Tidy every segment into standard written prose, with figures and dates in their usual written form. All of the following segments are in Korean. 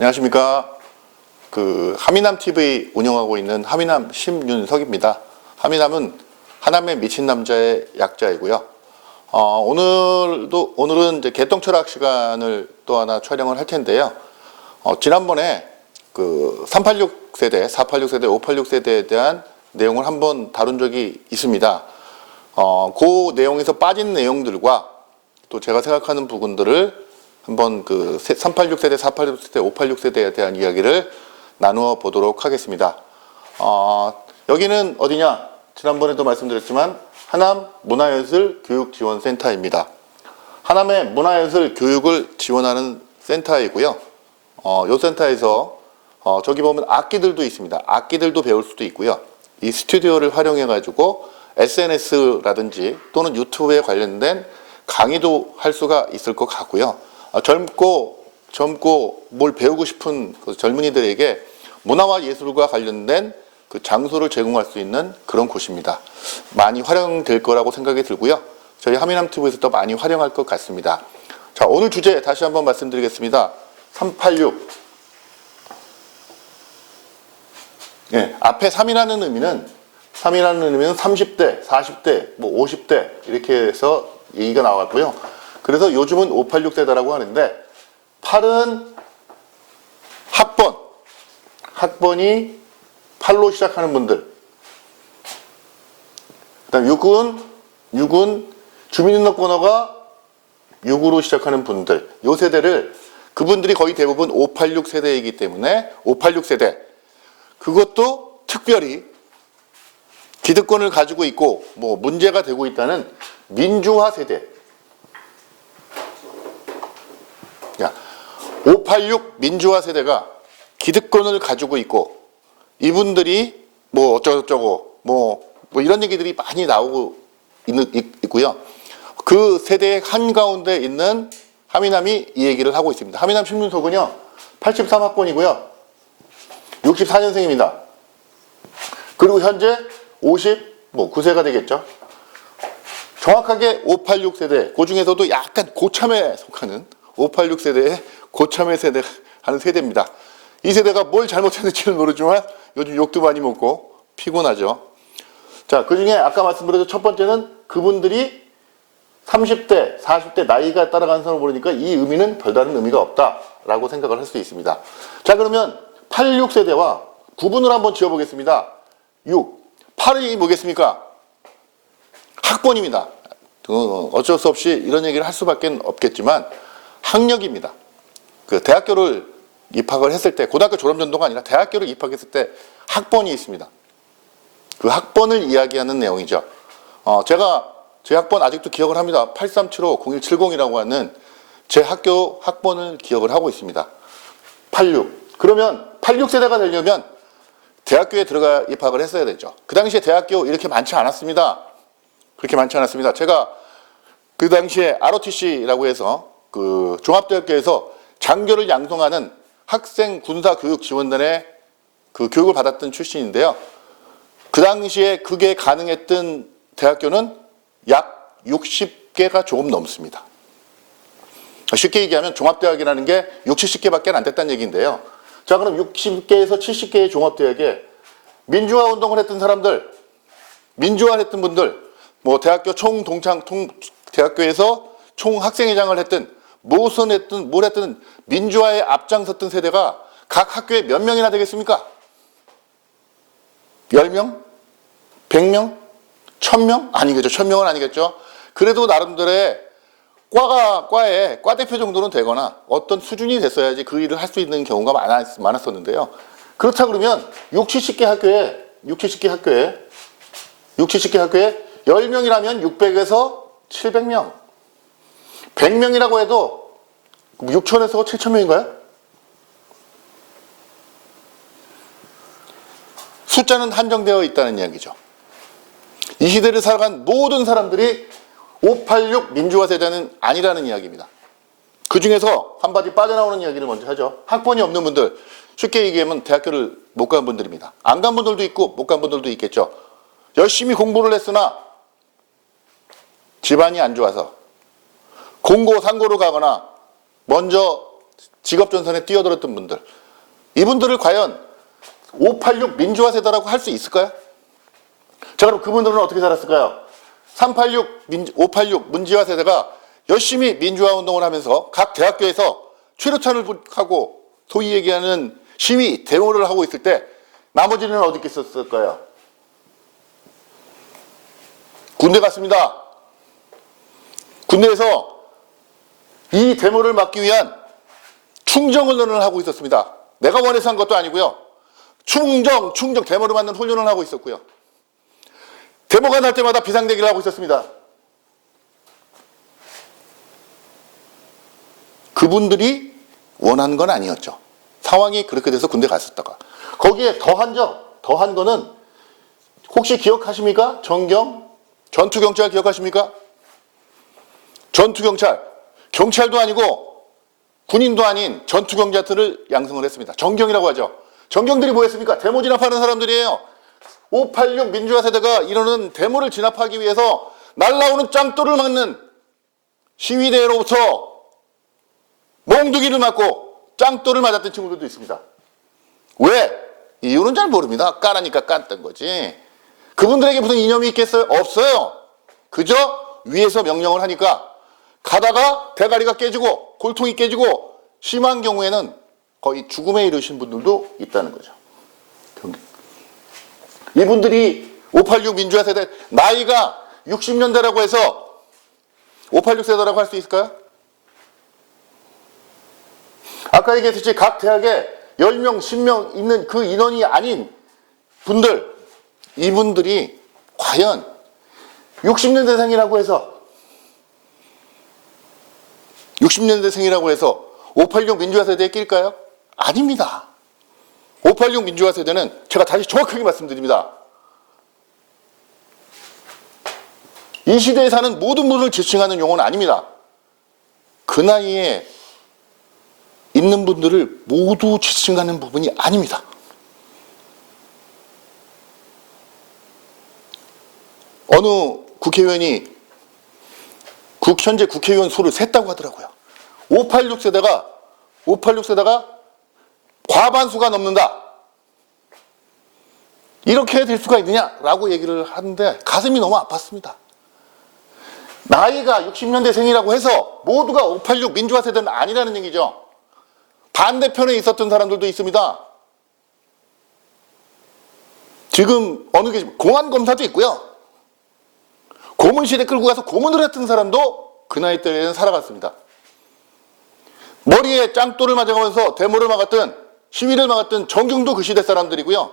안녕하십니까. 하미남 TV 운영하고 있는 하미남 심윤석입니다. 하미남은 하남에 미친 남자의 약자이고요. 오늘은 이제 개똥철학 시간을 또 하나 촬영을 할 텐데요. 지난번에 386 세대, 486 세대, 586 세대에 대한 내용을 한번 다룬 적이 있습니다. 그 내용에서 빠진 내용들과 또 제가 생각하는 부분들을 한번 386 세대, 486 세대, 586 세대에 대한 이야기를 나누어 보도록 하겠습니다. 여기는 어디냐? 지난번에도 말씀드렸지만 하남 문화예술교육지원센터입니다. 하남의 문화예술 교육을 지원하는 센터이고요. 이 센터에서 저기 보면 악기들도 있습니다. 악기들도 배울 수도 있고요. 이 스튜디오를 활용해 가지고 SNS라든지 또는 유튜브에 관련된 강의도 할 수가 있을 것 같고요. 젊고 뭘 배우고 싶은 젊은이들에게 문화와 예술과 관련된 장소를 제공할 수 있는 그런 곳입니다. 많이 활용될 거라고 생각이 들고요. 저희 하미남TV에서 더 많이 활용할 것 같습니다. 자, 오늘 주제 다시 한번 말씀드리겠습니다. 386. 예, 앞에 3이라는 의미는 30대, 40대, 50대 이렇게 해서 얘기가 나왔고요. 그래서 요즘은 586 세대라고 하는데 8은 학번이 8로 시작하는 분들. 그다음 6은 주민등록번호가 6으로 시작하는 분들. 요 세대를 그분들이 거의 대부분 586 세대이기 때문에 586 세대. 그것도 특별히 기득권을 가지고 있고 문제가 되고 있다는 민주화 세대. 586 민주화 세대가 기득권을 가지고 있고 이분들이 어쩌고저쩌고 이런 얘기들이 많이 나오고 있고요. 그 세대의 한가운데 있는 하미남이 이 얘기를 하고 있습니다. 하미남 신문석은요 83학번이고요 64년생입니다. 그리고 현재 59세가 되겠죠. 정확하게 586 세대, 그 중에서도 약간 고참에 속하는 586 세대의 고참의 세대 하는 세대입니다. 이 세대가 뭘 잘못했는지는 모르지만 요즘 욕도 많이 먹고 피곤하죠. 자, 그 중에 아까 말씀드렸던 첫 번째는 그분들이 30대, 40대 나이가 따라가는 사람을 보니까 이 의미는 별다른 의미가 없다라고 생각을 할 수 있습니다. 자, 그러면 86 세대와 구분을 한번 지어보겠습니다. 8이 뭐겠습니까? 학번입니다. 어쩔 수 없이 이런 얘기를 할 수밖에 없겠지만 학력입니다. 대학교를 입학을 했을 때, 고등학교 졸업연도가 아니라 대학교를 입학했을 때 학번이 있습니다. 그 학번을 이야기하는 내용이죠. 제가 제 학번 아직도 기억을 합니다. 8375-0170이라고 하는 제 학교 학번을 기억을 하고 있습니다. 86. 그러면 86세대가 되려면 대학교에 들어가 입학을 했어야 되죠. 그 당시에 대학교 이렇게 많지 않았습니다. 그렇게 많지 않았습니다. 제가 그 당시에 ROTC라고 해서 종합대학교에서 장교를 양성하는 학생 군사교육지원단의 교육을 받았던 출신인데요. 그 당시에 그게 가능했던 대학교는 약 60개가 조금 넘습니다. 쉽게 얘기하면 종합대학이라는 게 60, 70개밖에 안 됐다는 얘기인데요. 자, 그럼 60개에서 70개의 종합대학에 민주화 운동을 했던 사람들, 민주화를 했던 분들, 대학교 대학교에서 총학생회장을 했든 뭘 했든 민주화에 앞장섰던 세대가 각 학교에 몇 명이나 되겠습니까? 10명? 100명? 1000명? 아니겠죠. 1000명은 아니겠죠. 그래도 나름대로의 과 대표 정도는 되거나 어떤 수준이 됐어야지 그 일을 할 수 있는 경우가 많았었는데요. 그렇다 그러면 60, 70개 학교에 10명이라면 600에서 700명. 100명이라고 해도 6천에서 7천명인가요? 숫자는 한정되어 있다는 이야기죠. 이 시대를 살아간 모든 사람들이 586 민주화 세대는 아니라는 이야기입니다. 그 중에서 한 바디 빠져나오는 이야기를 먼저 하죠. 학번이 없는 분들, 쉽게 얘기하면 대학교를 못 간 분들입니다. 안 간 분들도 있고 못 간 분들도 있겠죠. 열심히 공부를 했으나 집안이 안 좋아서 공고, 상고로 가거나 먼저 직업전선에 뛰어들었던 분들, 이분들을 과연 586 민주화 세대라고 할 수 있을까요? 자, 그럼 그분들은 어떻게 살았을까요? 586 민주화 세대가 열심히 민주화 운동을 하면서 각 대학교에서 최루탄을 하고 소위 얘기하는 시위, 데모를 하고 있을 때 나머지는 어디 있었을까요? 군대 갔습니다. 군대에서 이 데모를 막기 위한 충정훈련을 하고 있었습니다. 내가 원해서 한 것도 아니고요. 충정 데모를 맞는 훈련을 하고 있었고요. 데모가 날 때마다 비상대기를 하고 있었습니다. 그분들이 원한 건 아니었죠. 상황이 그렇게 돼서 군대 갔었다가. 거기에 더한 거는 혹시 기억하십니까? 전투경찰 기억하십니까? 경찰도 아니고 군인도 아닌 전투경찰들을 양성을 했습니다. 정경이라고 하죠. 정경들이 뭐였습니까? 데모 진압하는 사람들이에요. 586 민주화 세대가 이러는 데모를 진압하기 위해서 날라오는 짱돌을 막는 시위대로부터 몽둥이를 맞고 짱돌을 맞았던 친구들도 있습니다. 왜? 이유는 잘 모릅니다. 까라니까 깠던 거지. 그분들에게 무슨 이념이 있겠어요? 없어요. 그저 위에서 명령을 하니까 가다가 대가리가 깨지고 골통이 깨지고 심한 경우에는 거의 죽음에 이르신 분들도 있다는 거죠. 이분들이 586 민주화 세대, 나이가 60년대라고 해서 586 세대라고 할 수 있을까요? 아까 얘기했듯이 각 대학에 10명, 10명 있는 그 인원이 아닌 분들, 이분들이 과연 60년대생이라고 해서 586 민주화 세대에 낄까요? 아닙니다. 586 민주화 세대는 제가 다시 정확하게 말씀드립니다. 이 시대에 사는 모든 분을 지칭하는 용어는 아닙니다. 그 나이에 있는 분들을 모두 지칭하는 부분이 아닙니다. 어느 국회의원이 현재 국회의원 수를 셌다고 하더라고요. 586 세대가 과반수가 넘는다. 이렇게 될 수가 있느냐라고 얘기를 하는데 가슴이 너무 아팠습니다. 나이가 60년대생이라고 해서 모두가 586 민주화 세대는 아니라는 얘기죠. 반대편에 있었던 사람들도 있습니다. 지금 어느 게 공안검사도 있고요. 고문실에 끌고 가서 고문을 했던 사람도 그 나이 때에는 살아갔습니다. 머리에 짱돌을 맞아가면서 데모를 막았던, 시위를 막았던 정경도 그 시대 사람들이고요.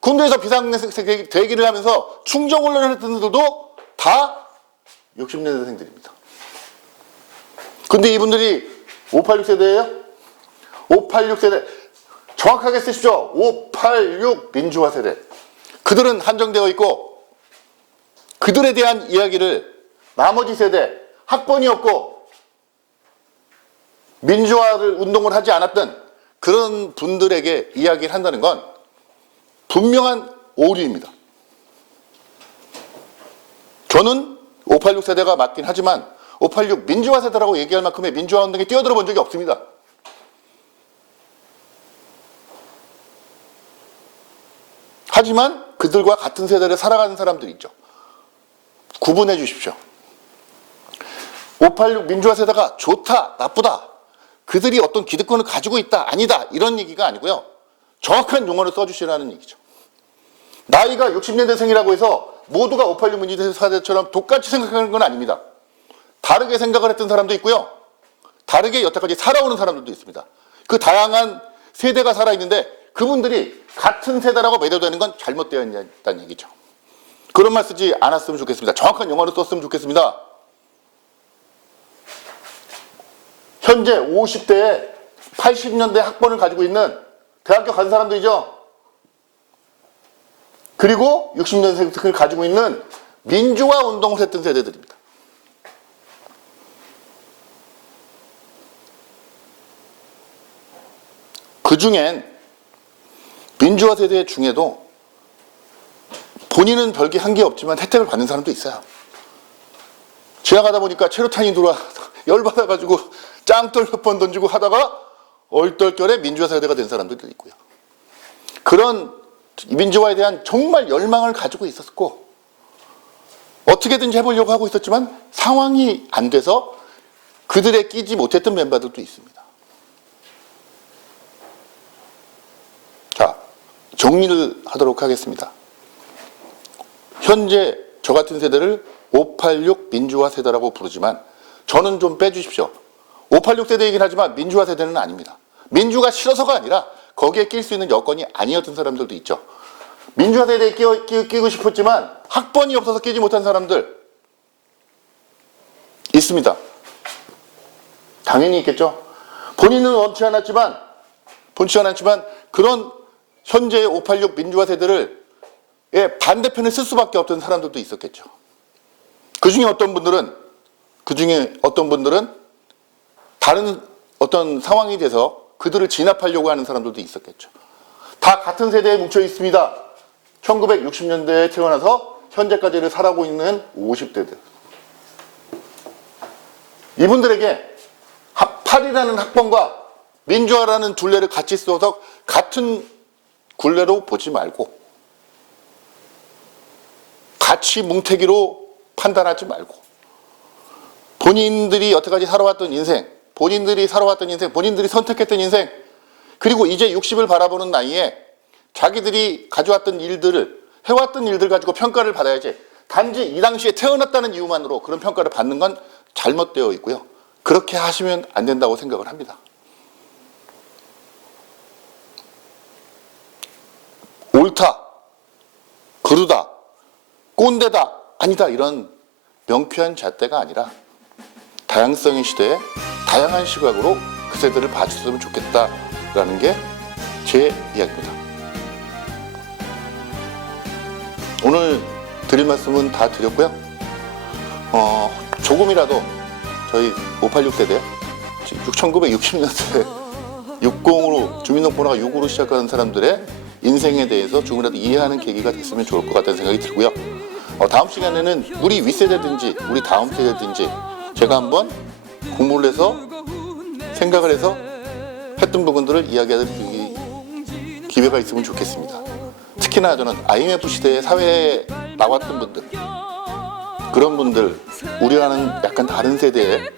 군대에서 비상대기를 하면서 충정훈련을 했던 분들도 다 60년대생들입니다. 근데 이분들이 586 세대예요? 586 세대, 정확하게 쓰십시오. 586 민주화 세대. 그들은 한정되어 있고 그들에 대한 이야기를 나머지 세대, 학번이 없고 민주화를 운동을 하지 않았던 그런 분들에게 이야기를 한다는 건 분명한 오류입니다. 저는 586 세대가 맞긴 하지만 586 민주화 세대라고 얘기할 만큼의 민주화 운동에 뛰어들어 본 적이 없습니다. 하지만 그들과 같은 세대를 살아가는 사람들이 있죠. 구분해 주십시오. 586 민주화 세대가 좋다, 나쁘다, 그들이 어떤 기득권을 가지고 있다, 아니다, 이런 얘기가 아니고요. 정확한 용어를 써주시라는 얘기죠. 나이가 60년대생이라고 해서 모두가 586 민주화 세대처럼 똑같이 생각하는 건 아닙니다. 다르게 생각을 했던 사람도 있고요. 다르게 여태까지 살아오는 사람들도 있습니다. 그 다양한 세대가 살아있는데 그분들이 같은 세대라고 매도되는 건 잘못되어 있다는 얘기죠. 그런 말 쓰지 않았으면 좋겠습니다. 정확한 용어를 썼으면 좋겠습니다. 현재 50대에 80년대 학번을 가지고 있는 대학교 간 사람들이죠. 그리고 60년생을 가지고 있는 민주화 운동을 했던 세대들입니다. 그 중엔 민주화 세대 중에도 본인은 별게 한 게 없지만 혜택을 받는 사람도 있어요. 지나가다 보니까 최루탄이 들어와 열받아가지고 짱돌 몇 번 던지고 하다가 얼떨결에 민주화 세대가 된 사람들도 있고요. 그런 민주화에 대한 정말 열망을 가지고 있었고 어떻게든지 해보려고 하고 있었지만 상황이 안 돼서 그들에 끼지 못했던 멤버들도 있습니다. 자, 정리를 하도록 하겠습니다. 현재 저 같은 세대를 586 민주화 세대라고 부르지만 저는 좀 빼주십시오. 586 세대이긴 하지만 민주화 세대는 아닙니다. 민주가 싫어서가 아니라 거기에 낄 수 있는 여건이 아니었던 사람들도 있죠. 민주화 세대에 끼고 싶었지만 학번이 없어서 끼지 못한 사람들 있습니다. 당연히 있겠죠. 본인은 원치 않았지만 그런 현재의 586 민주화 세대를 반대편을 쓸 수밖에 없던 사람들도 있었겠죠. 그 중에 어떤 분들은 다른 어떤 상황이 돼서 그들을 진압하려고 하는 사람들도 있었겠죠. 다 같은 세대에 뭉쳐 있습니다. 1960년대에 태어나서 현재까지를 살아가고 있는 50대들. 이분들에게 8이라는 학번과 민주화라는 둘레를 같이 써서 같은 굴레로 보지 말고 같이 뭉태기로 판단하지 말고 본인들이 여태까지 살아왔던 인생, 본인들이 선택했던 인생, 그리고 이제 60을 바라보는 나이에 자기들이 가져왔던 일들을, 해왔던 일들 가지고 평가를 받아야지 단지 이 당시에 태어났다는 이유만으로 그런 평가를 받는 건 잘못되어 있고요. 그렇게 하시면 안 된다고 생각을 합니다. 옳다, 그르다, 꼰대다, 아니다 이런 명쾌한 잣대가 아니라 다양성의 시대에 다양한 시각으로 그 세대를 봐줬으면 좋겠다라는 게 제 이야기입니다. 오늘 드릴 말씀은 다 드렸고요. 조금이라도 저희 586 세대, 1960년대 60으로 주민등록번호가 6으로 시작하는 사람들의 인생에 대해서 조금이라도 이해하는 계기가 됐으면 좋을 것 같다는 생각이 들고요. 다음 시간에는 우리 윗세대든지 우리 다음 세대든지 제가 한번 공부를 해서 생각을 해서 했던 부분들을 이야기할 기회가 있으면 좋겠습니다. 특히나 저는 IMF 시대의 사회에 나왔던 분들, 그런 분들, 우리와는 약간 다른 세대의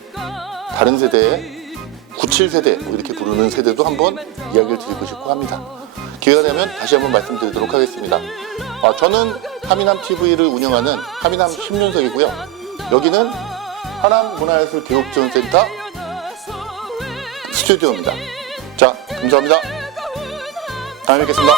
97세대 이렇게 부르는 세대도 한번 이야기를 드리고 싶고 합니다. 기회가 되면 다시 한번 말씀드리도록 하겠습니다. 저는 하미남TV를 운영하는 하미남 신윤석이고요. 여기는 하남문화예술교육지원센터 스튜디오입니다. 자, 감사합니다. 다음에 뵙겠습니다.